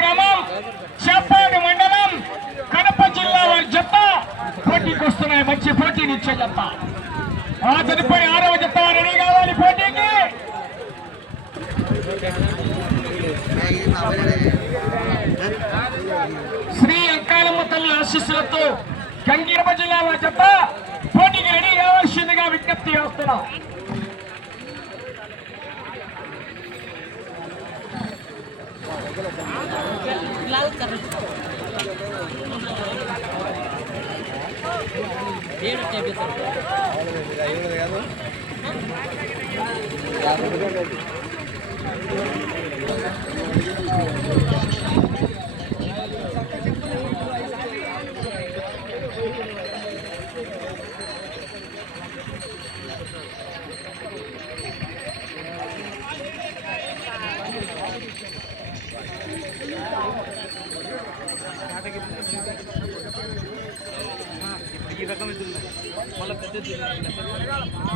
గ్రామం చెప్పాడు మండలం కడప జిల్లా వారి జత పోటీకి వస్తున్నాయి. మంచి పోటీని ఇచ్చే జత. ఆ తదుపరి 6వ జత రెడీ కావాలి పోటీకి. శ్రీ అంకాలమ్మ తల్లి ఆశీస్సులతో గంగిరప జిల్లా వారి జత పోటీకి రెడీ కావాల్సిందిగా విజ్ఞప్తి చేస్తున్నాం.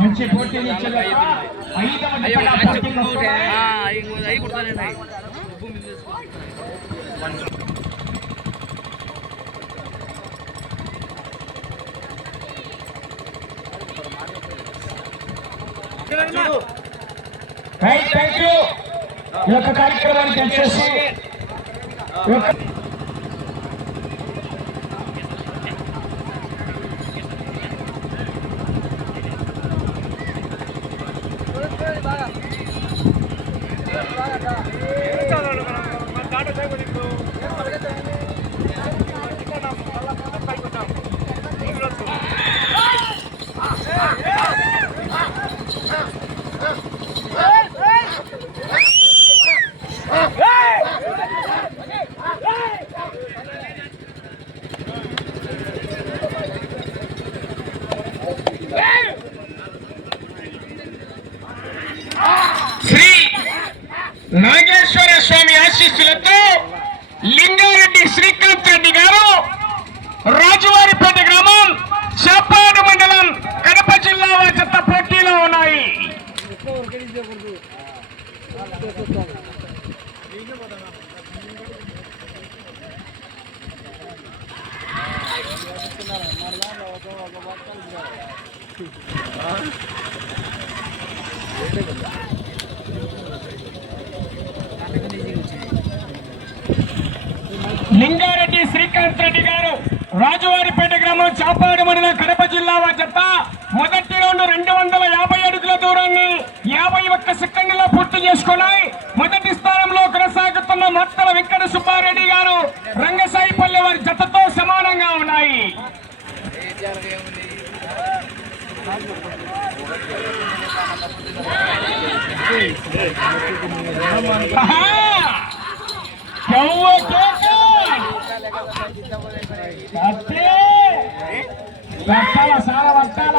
మంచి పోటీ ఈ యొక్క కార్యక్రమానికి వచ్చేసి నాగేశ్వర స్వామి ఆశీస్సులతో లింగారెడ్డి శ్రీకాంత్ రెడ్డి గారు రాజువారిపేట గ్రామం చేపాడు మండలం కడప జిల్లా వారి జత పోటీలో ఉన్నాయి. లింగారెడ్డి శ్రీకాంత్ రెడ్డి గారు రాజువారిపేట గ్రామం చాపాడు మండలం కడప జిల్లా వారి జత మొదటి రౌండ్ 250 అడుగుల దూరాన్ని 51 సెకండ్లలో పూర్తి చేసుకున్నాయి. మొదటి స్థానంలో కొనసాగుతున్న మత్తల వెంకట సుబ్బారెడ్డి గారు రంగసాయిపల్లి వారి జతతో సమానంగా ఉన్నాయి. సారా వర్తాల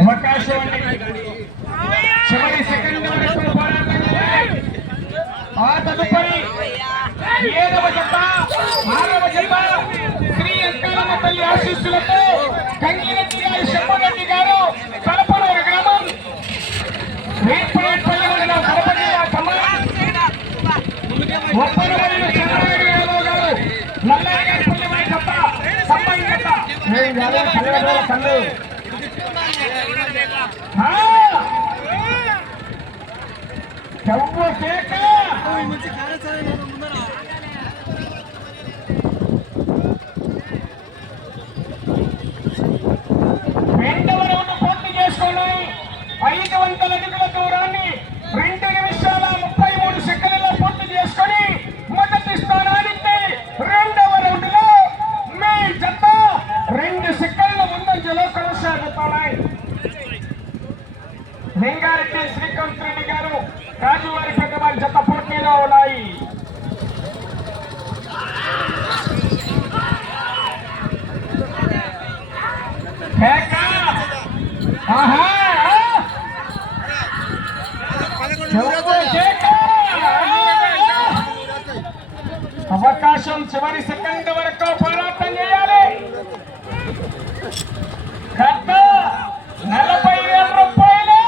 అవకాశం చివరి సెకండ్ వరకు పోరాటంగా. ఆ తదుపరి 7వ జత 6వ జత శ్రీ అంకాలమ్మ తల్లి ఆశీస్సులతో గంగిరెడ్డి గారి శంభరెడ్డి గారు కడపలూరు గ్రామం రేట్పల్లి మండలం కడప జిల్లా ఒప్పనవల్లి చంద్రబాబు యాదవ్ గారు నల్లారిపల్లి వారి జత సంబంధ కళ్ళు రెండవ రౌండ్ పూర్తి చేసుకున్నాయి. 500 అడుగుల దూరాన్ని 2 నిమిషాల 33 సెకండ్లలో పూర్తి చేసుకుని మొదటి స్థానానికి రెండవ రౌండ్ లో మీ జత 2 సెకండ్ల ముందంజలో కొనసాగుతున్నాయి. లింగారెడ్డి శ్రీకాంత్ రెడ్డి గారు రాజువారిపేట వారి జత పోటీలో ఉన్నాయి. Back ఆహా అవకాశం చివరి సెకండ్ వరకు పోరాటం చేయాలి. 40,000 రూపాయలు.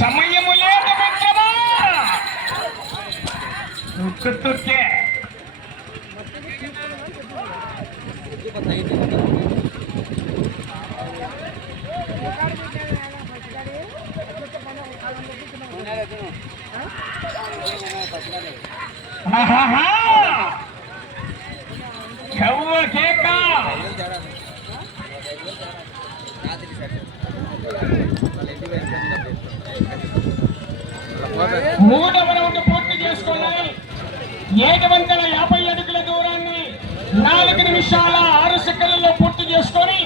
సమయము లేదు మిత్రమా. తుక్కే మూడవ రౌండ్ పూర్తి చేసుకున్నాయి. 750 అడుగుల దూరాన్ని 4 నిమిషాల 6 సెకండ్లలో పూర్తి చేసుకొని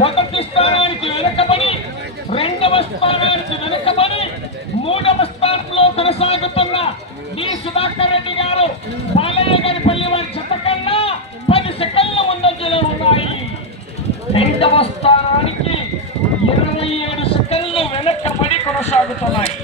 మొదటి స్థానానికి వెనుకబడి, రెండవ స్థానానికి వెనుకబడి, మూడవ స్థానంలో కొనసాగుతున్న డి సుధాకర్ రెడ్డి గారు బాలయ్య గారి పల్లి వారి జత కన్నా 10 సెకండ్ల ముందంజలో ఉన్నాయి. రెండవ స్థానానికి 27 సెకండ్లు వెనకబడి కొనసాగుతున్నాయి.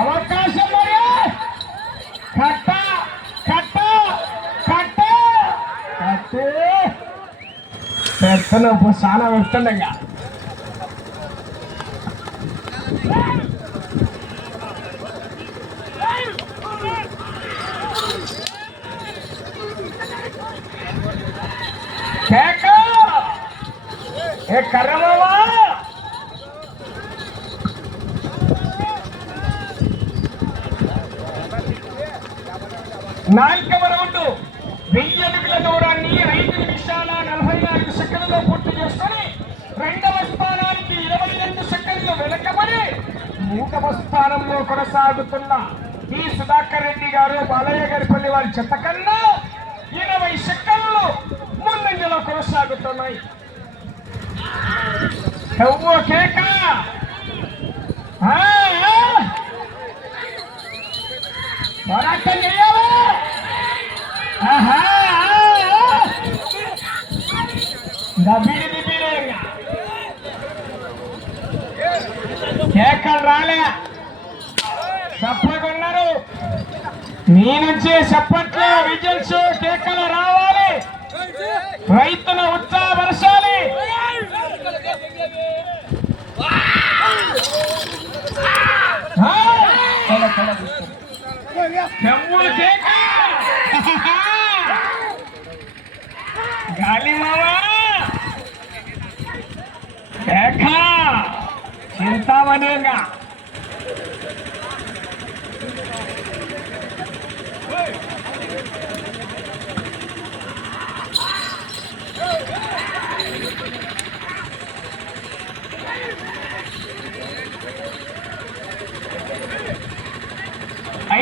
అవకాశం చాలా వస్తుండగా కర్రమావా నాలుగవ రౌండ్ 1000 అడుగుల దూరాన్ని 5 నిమిషాల 44 సెకండ్లలో పూర్తి చేసుకొని రెండవ స్థానానికి 22 సెకండ్లు వెనకబడి మూడవ స్థానంలో కొనసాగుతున్న డి సుధాకర్ రెడ్డి గారు బాలయ్య గారి పల్లి వారి చెత్త కన్నా 20 సెకండ్లు ముందంజలో కొనసాగుతున్నాయి. పోరాటం చేయాలి. కేకలు రాలే, చెప్పకున్నారు. నీ నుంచి చెప్పట్లో విజిల్స్ కేకలు రావాలి. రైతుల ఉత్సాహపరచాలి. గాలి మావా చింతామనేగా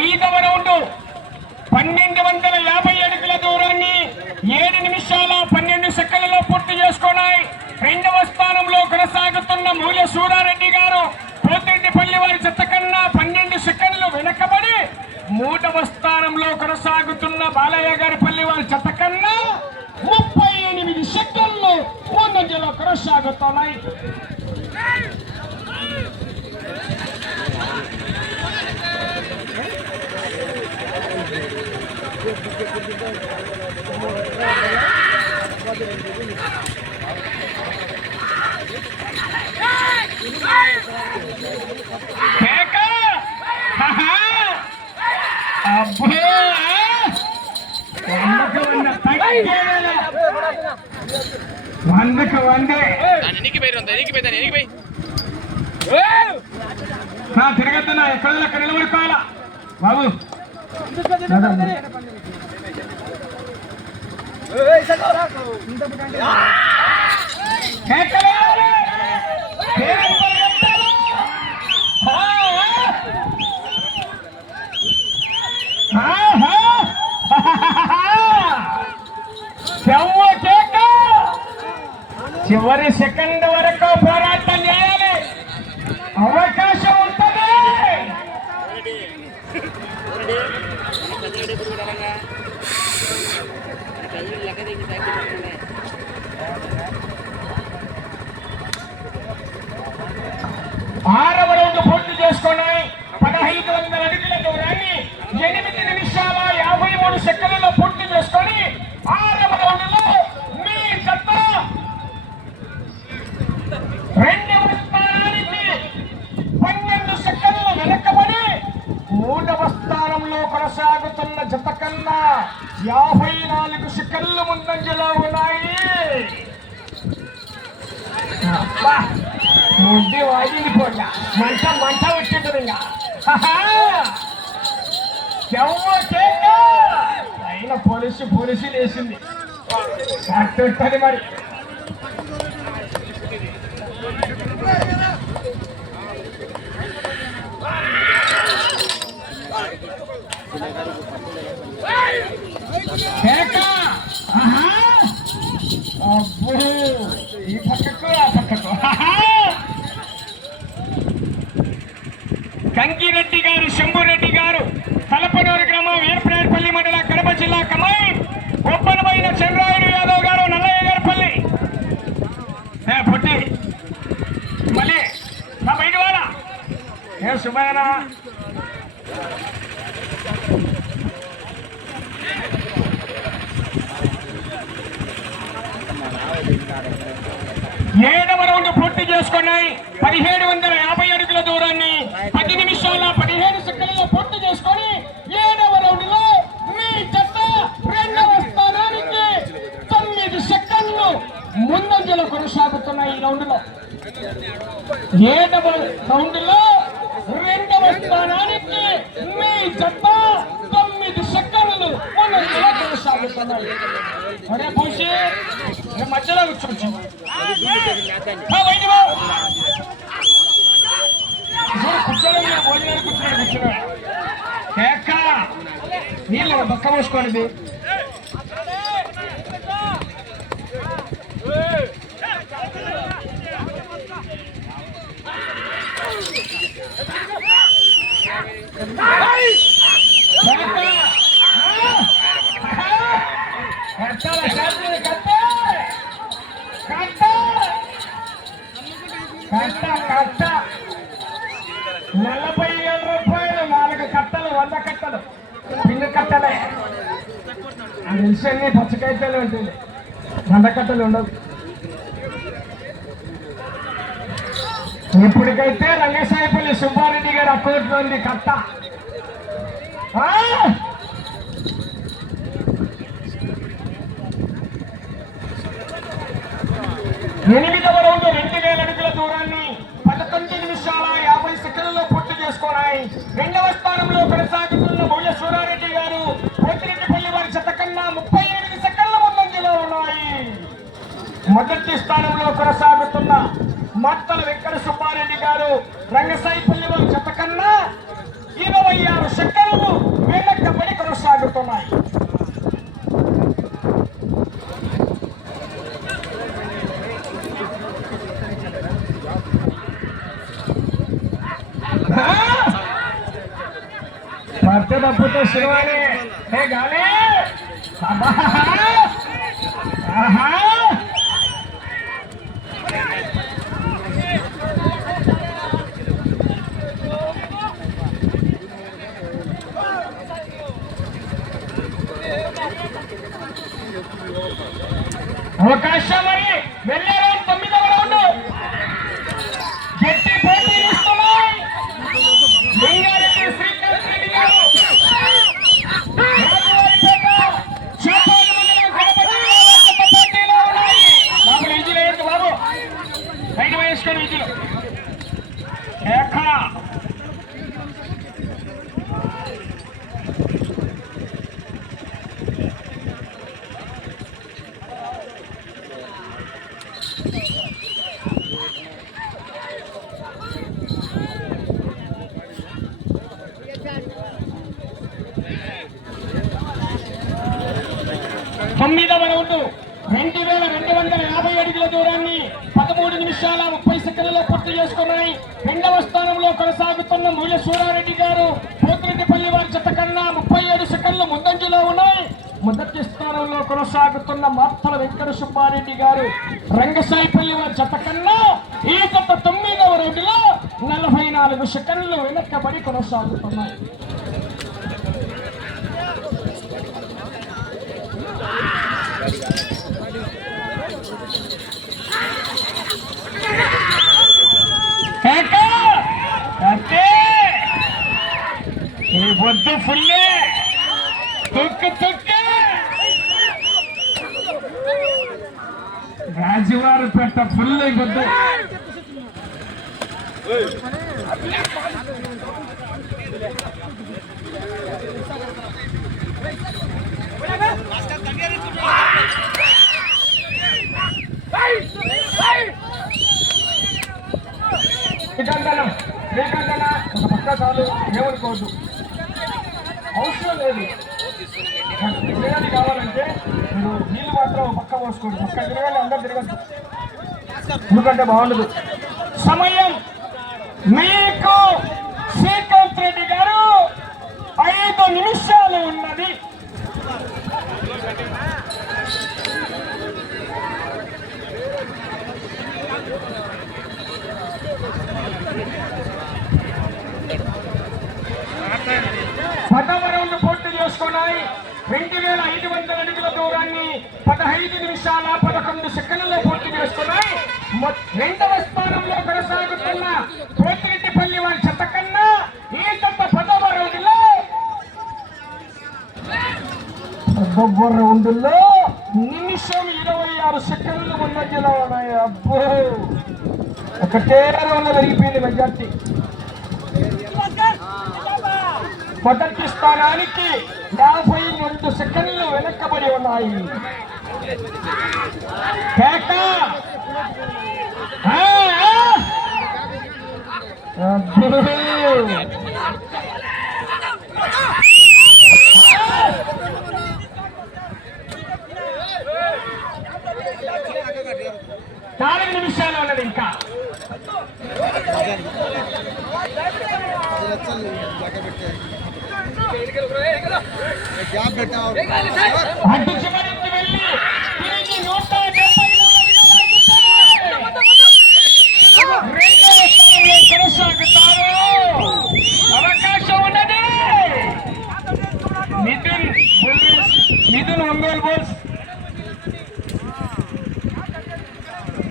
ఐదవ రౌండ్ 1250 అడుగుల దూరాన్ని 7 నిమిషాల 12 సెకండ్లలో పూర్తి చేసుకున్నాయి. రెండవ స్థానంలో కొనసాగుతున్న మూల సూరారెడ్డి గారు పోతిరెడ్డిపల్లి వారి చెత్త కన్నా 12 సెకండ్లు వెనకబడి మూడవ స్థానంలో కొనసాగుతున్న బాలయ్య గారి పల్లి వారి చెత్త కన్నా 38 సెకండ్లు ముందంజలో కొనసాగుతున్నాయి. వందకు వందే తిరగద్దున్నా ఎక్కడ నిలబడుకోవాలా బాబు. చివరి సెకండ్ వరకు పోరాటం చేయాలి, అవకాశం ఉంటుంది. ఆరవ రౌండ్ పూర్తి చేసుకున్నాయి. 1500 అడుగుల దూరాన్ని 8 నిమిషాల 53 సెకండ్లలో పూర్తి చేసుకొని ఆరవ రౌండ్ లో మీ జత రెండవ స్థానానికి 12 సెకండ్లు వెనకబడి మూడవ స్థానంలో కొనసాగుతున్న జత కన్నా 54 సెకండ్లు ముందంజలో ఉన్నాయి. ముడ్డి వాడిపోయా మంట వచ్చింది. అయినా పోలీసు వేసింది ఉంటుంది మరి. అబ్బో ఈ పక్కకు ఆ పక్కకు. కంకిరెడ్డి గారు, శంభురెడ్డి గారు, తలపనూరు గ్రామం, వీరప్రాయపల్లి మండల, కడప జిల్లా కమై. ఒప్పనమైన చంద్రాయుడు యాదవ్ గారు, నల్లయ్య గారి పల్లి పుట్టి మళ్ళీ నా బయట వాళ్ళ ఏ శుభ్రనా. ఏడవ రౌండ్ పూర్తి చేసుకున్నాయి. 1750 అడుగుల దూరాన్ని 10 నిమిషాల 15 సెకండ్లలో పూర్తి చేసుకొని 7వ రౌండ్ లో మీ జత రెండవ స్థానానికి 9 సెకండ్లు ముందంజలో కొనసాగుతున్నాయి. ఈ రౌండ్ లో 7వ రౌండ్ లో రెండవ స్థానానికి మీ జత 9 సెకండ్లు ముందంజలో కొనసాగుతున్నాయి. అరే పూసి మధ్యలో కూర్చోవచ్చు. కూర్చోడం భోజనాలు కూర్చున్నాడు కేక నీళ్ళు పక్క పోసుకోండి. కట్ట 40,000 రూపాయలు 4 కట్టలు, 100 కట్టలు, పిల్లి కట్టలే. అది విషయాన్ని పచ్చకాయతలే ఉంటుంది, 100 కట్టలు ఉండవు. ఇప్పటికైతే రంగసాయిపల్లి సుబ్బారెడ్డి గారి అకౌంట్లో ఉంది కట్ట. 8వ రౌండ్ 2000 అడుగుల దూరాన్ని 11 నిమిషాల 50 సెకండ్లలో పూర్తి చేసుకున్నాయి. రెండవ స్థానంలో కొనసాగుతున్న భోజ సూరారెడ్డి గారు, పోతిరెడ్డిపల్లి వారి జత కన్నా 38 సెకండ్ల ముందంజలో ఉన్నాయి. మొదటి స్థానంలో కొనసాగుతున్న మత్తల వెంకట సుబ్బారెడ్డి గారు, రంగసాయిపల్లి వారి జత కన్నా 26 సెకండ్లు వెనకబడి కొనసాగుతున్నాయి. పట్టదప్పుతో శివాలే గాలే అవకాశం మరి వెళ్ళే రౌండ్ 9వ రౌండ్ గట్టి పోటీ ఇస్తున్నాయి. లింగారెడ్డి శ్రీకాంత్ రెడ్డి గారు, రాజవారిపేట, చేపాడు మండలం, కడప జిల్లా పోటీలో రీతిలో కేక 9వ రౌండ్ 2250 అడుగుల దూరాన్ని 13 నిమిషాల 30 సెకండ్లలో పూర్తి చేసుకున్నాయి. రెండవ స్థానంలో కొనసాగుతున్న మూల సూరారెడ్డి గారు పోతిరెడ్డిపల్లి వారి జత కన్నా 37 సెకండ్లు ముందంజలో ఉన్నాయి. మొదటి స్థానంలో కొనసాగుతున్న మాత్తల వెంకట సుబ్బారెడ్డి గారు రంగసాయిపల్లి వారి జత కన్నా ఈ జత 9వ రౌండ్లో 44 సెకండ్లు వెనక్కబడి కొనసాగుతున్నాయి. బొద్దు ఫుల్లే తొక్కు రాజువారు పెట్ట ఫుల్ బొద్దు లేకంటనా ఒక పక్క చాలు ఏమనుకోవద్దు, అవసరం లేదు. తిరగాలి కావాలంటే మీరు నీళ్ళు మాత్రం పక్క పోసుకోండి, పక్క తిరగాలి, అందరు తిరగద్దు, ఎందుకంటే బాగుండదు. సమయం మీకు శ్రీకాంత్ రెడ్డి గారు 5 నిమిషాలు ఉన్నది. పూర్తి చేసుకున్నాయి. 2500 అడుగుల దూరాన్ని 15 నిమిషాల 11 సెకండ్లలో పూర్తి చేసుకున్నాయి. రెండవ స్థానంలో కొనసాగుతున్న పోతిరెడ్డిపల్లి వారి చెత్త కన్నా ఈ చెత్త 10వ రౌండ్లో నిమిషం 26 సెకండ్లు ముందంజలో ఉన్నాయి. అబ్బో, ఒకటే రౌండ్లో పెరిగిపోయింది మెజార్టీ. మొదటి స్థానానికి 52 సెకండ్లు వెనక్కబడి ఉన్నాయి. నాలుగు నిమిషాలు ఉన్నది ఇంకా. అడ్డు చివరికి వెళ్ళి తిరిగి 170 కొనసాగుతారు. అవకాశం ఉన్నది. Nitin Ongole bulls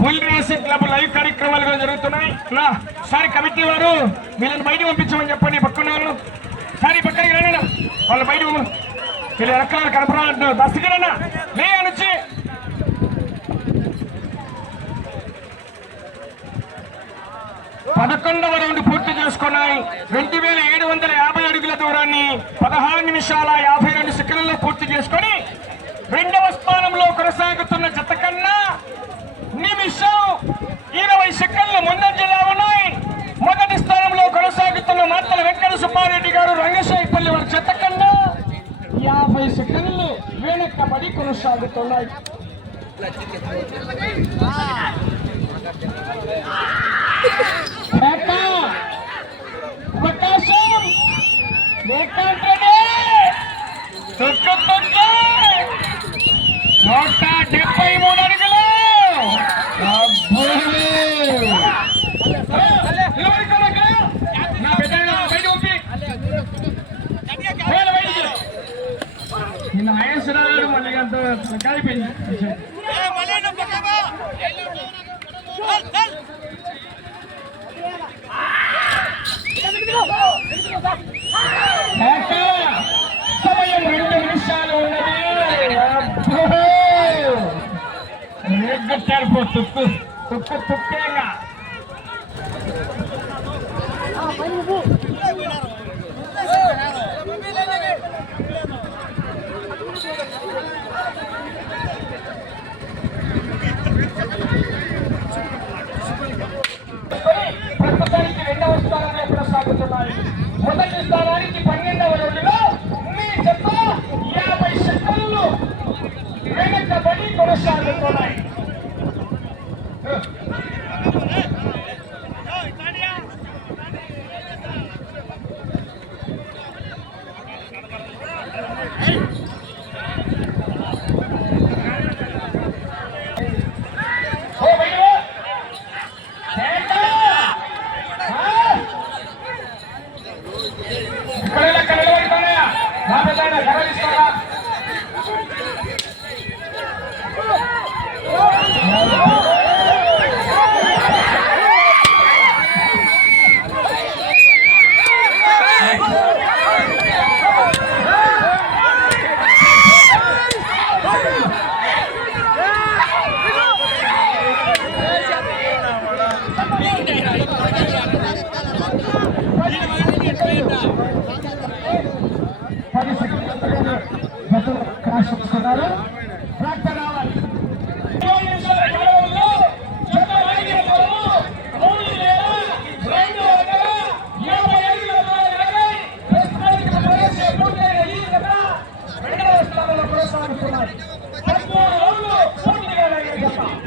bull racing club live కార్యక్రమాలు కూడా జరుగుతున్నాయి. సారి కమిటీ వారు వీళ్ళని బయట పంపించమని చెప్పండి. పక్కన వాళ్ళు సారి పక్కకి రానా, వాళ్ళు బయట వీళ్ళు రకాల కనపడాలంటున్నారు. బస్సుకి రానా లే నుంచి 11వ రౌండ్ పూర్తి చేసుకున్నాయి. 2750 అడుగుల దూరాన్ని 16 నిమిషాల 52 సెకండ్లలో పూర్తి చేసుకొని రెండవ స్థానంలో కొనసాగుతున్న జత కన్నా నిమిషం 20 సెకండ్లు ముందంజలో ఉన్నాయి. మొదటి స్థానంలో కొనసాగుతున్న మాత్తల వెంకట సుబ్బారెడ్డి గారు రంగసాయిపల్లి వారి జత కన్నా 50 సెకండ్లు వెనక్కబడి కొనసాగుతున్నాయి. అవకాశం 173 అడుగులు. నిన్న ఆయేశ్వరరావు మళ్ళీ అంత కాలిపోయింది. సమయం 2 నిమిషాలు ఉన్నది. తుక్కు తుక్కేగా ప్రస్తుతానికి 2వ స్థానంలో కొనసాగుతున్నాయి. మొదటి స్థానానికి 12వ రౌండ్లో మీ జత 50 సెకండ్లు వెనకబడి కొనసాగుతున్నాయి.